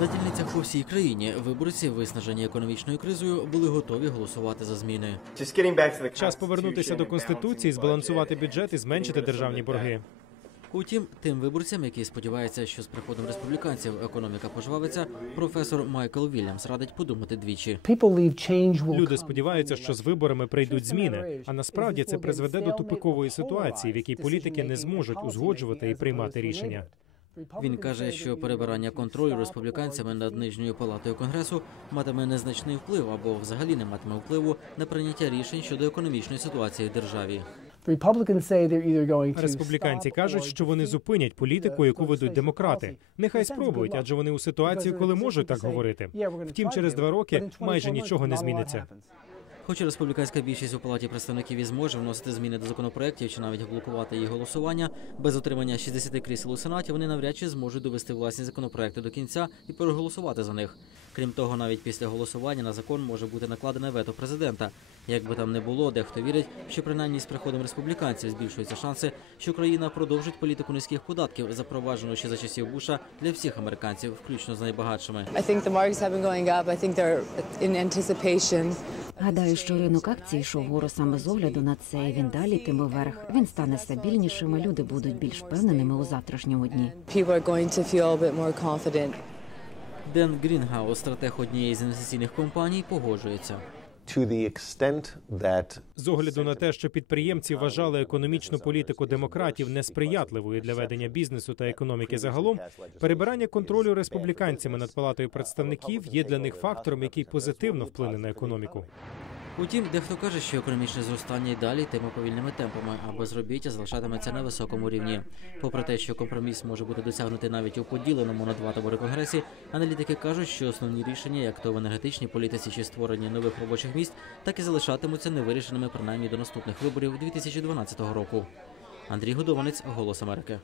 На дільницях по всій країні виборці, виснажені економічною кризою, були готові голосувати за зміни. Час повернутися до конституції, збалансувати бюджет і зменшити державні борги. Утім, тим виборцям, які сподіваються, що з приходом республіканців економіка пожвавиться, професор Майкл Вільямс радить подумати двічі. Люди сподіваються, що з виборами прийдуть зміни. А насправді це призведе до тупикової ситуації, в якій політики не зможуть узгоджувати і приймати рішення. Він каже, що перебирання контролю республіканцями над нижньою палатою конгресу матиме незначний вплив або взагалі не матиме впливу на прийняття рішень щодо економічної ситуації в державі. Республіканці кажуть, що вони зупинять політику, яку ведуть демократи. Нехай спробують, адже вони у ситуації, коли можуть так говорити. Втім, через два роки майже нічого не зміниться. Хоч республіканська більшість у палаті представників і зможе вносити зміни до законопроєктів чи навіть блокувати їх голосування, без отримання 60 крісел у сенаті вони навряд чи зможуть довести власні законопроекти до кінця і переголосувати за них. Крім того, навіть після голосування на закон може бути накладене вето президента. Як би там не було, дехто вірить, що принаймні з приходом республіканців збільшуються шанси, що країна продовжить політику низьких податків, запроваджену ще за часів Буша для всіх американців, включно з найбагатшими. I think the markets have been going up. I think they're. Гадаю, що ринок акцій йшов гору саме з огляду на це. і Він далі йтиме вверх. Він стане стабільнішим. а Люди будуть більш впевненими у завтрашньому дні. People are going to feel a bit more confident. Ден Грінгаус, стратег однієї з інвестиційних компаній, погоджується. З огляду на те, що підприємці вважали економічну політику демократів несприятливою для ведення бізнесу та економіки загалом, перебирання контролю республіканцями над палатою представників є для них фактором, який позитивно вплине на економіку. Утім, дехто каже, що економічне зростання й далі йтиме повільними темпами, а безробіття залишатиметься на високому рівні. Попри те, що компроміс може бути досягнутий навіть у поділеному на два табори конгресі, аналітики кажуть, що основні рішення, як то в енергетичній політиці чи створенні нових робочих місць, так і залишатимуться невирішеними принаймні до наступних виборів 2012 року. Андрій Годованець, Голос Америки.